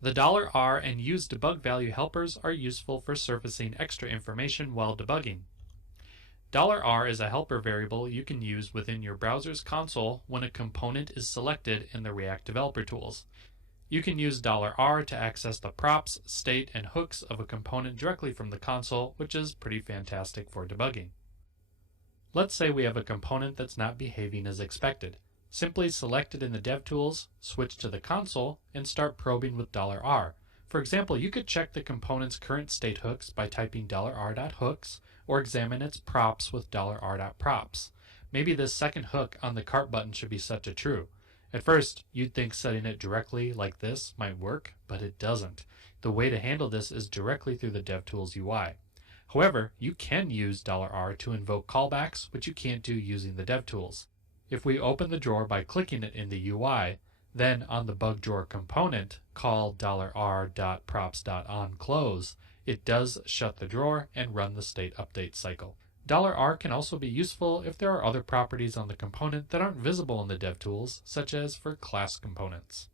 The $R and useDebugValue helpers are useful for surfacing extra information while debugging. $R is a helper variable you can use within your browser's console when a component is selected in the React Developer Tools. You can use $R to access the props, state, and hooks of a component directly from the console, which is pretty fantastic for debugging. Let's say we have a component that's not behaving as expected. Simply select it in the DevTools, switch to the console, and start probing with $R. For example, you could check the component's current state hooks by typing $R.hooks, or examine its props with $R.props. Maybe this second hook on the cart button should be set to true. At first, you'd think setting it directly like this might work, but it doesn't. The way to handle this is directly through the DevTools UI. However, you can use $R to invoke callbacks, which you can't do using the DevTools. If we open the drawer by clicking it in the UI, then on the bug drawer component, call $R.props.onClose, it does shut the drawer and run the state update cycle. $R can also be useful if there are other properties on the component that aren't visible in the DevTools, such as for class components.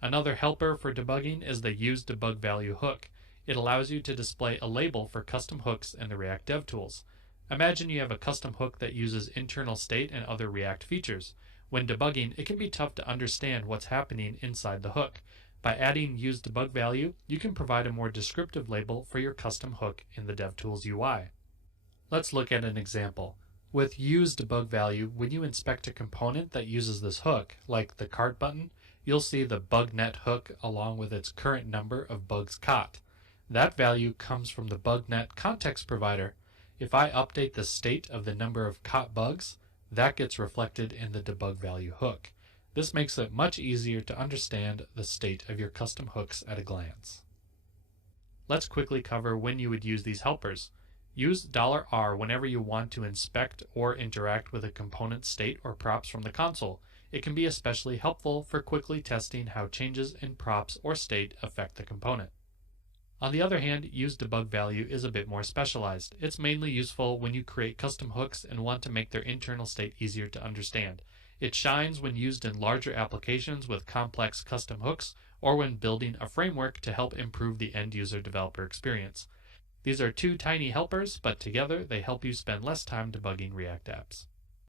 Another helper for debugging is the useDebugValue hook. It allows you to display a label for custom hooks in the React DevTools. Imagine you have a custom hook that uses internal state and other React features. When debugging, it can be tough to understand what's happening inside the hook. By adding useDebugValue, you can provide a more descriptive label for your custom hook in the DevTools UI. Let's look at an example. With useDebugValue, when you inspect a component that uses this hook, like the cart button, you'll see the bugnet hook along with its current number of bugs caught. That value comes from the bugnet context provider. If I update the state of the number of caught bugs, that gets reflected in the DebugValue hook. This makes it much easier to understand the state of your custom hooks at a glance. Let's quickly cover when you would use these helpers. Use $R whenever you want to inspect or interact with a component state or props from the console. It can be especially helpful for quickly testing how changes in props or state affect the component. On the other hand, useDebugValue is a bit more specialized. It's mainly useful when you create custom hooks and want to make their internal state easier to understand. It shines when used in larger applications with complex custom hooks or when building a framework to help improve the end-user developer experience. These are two tiny helpers, but together they help you spend less time debugging React apps.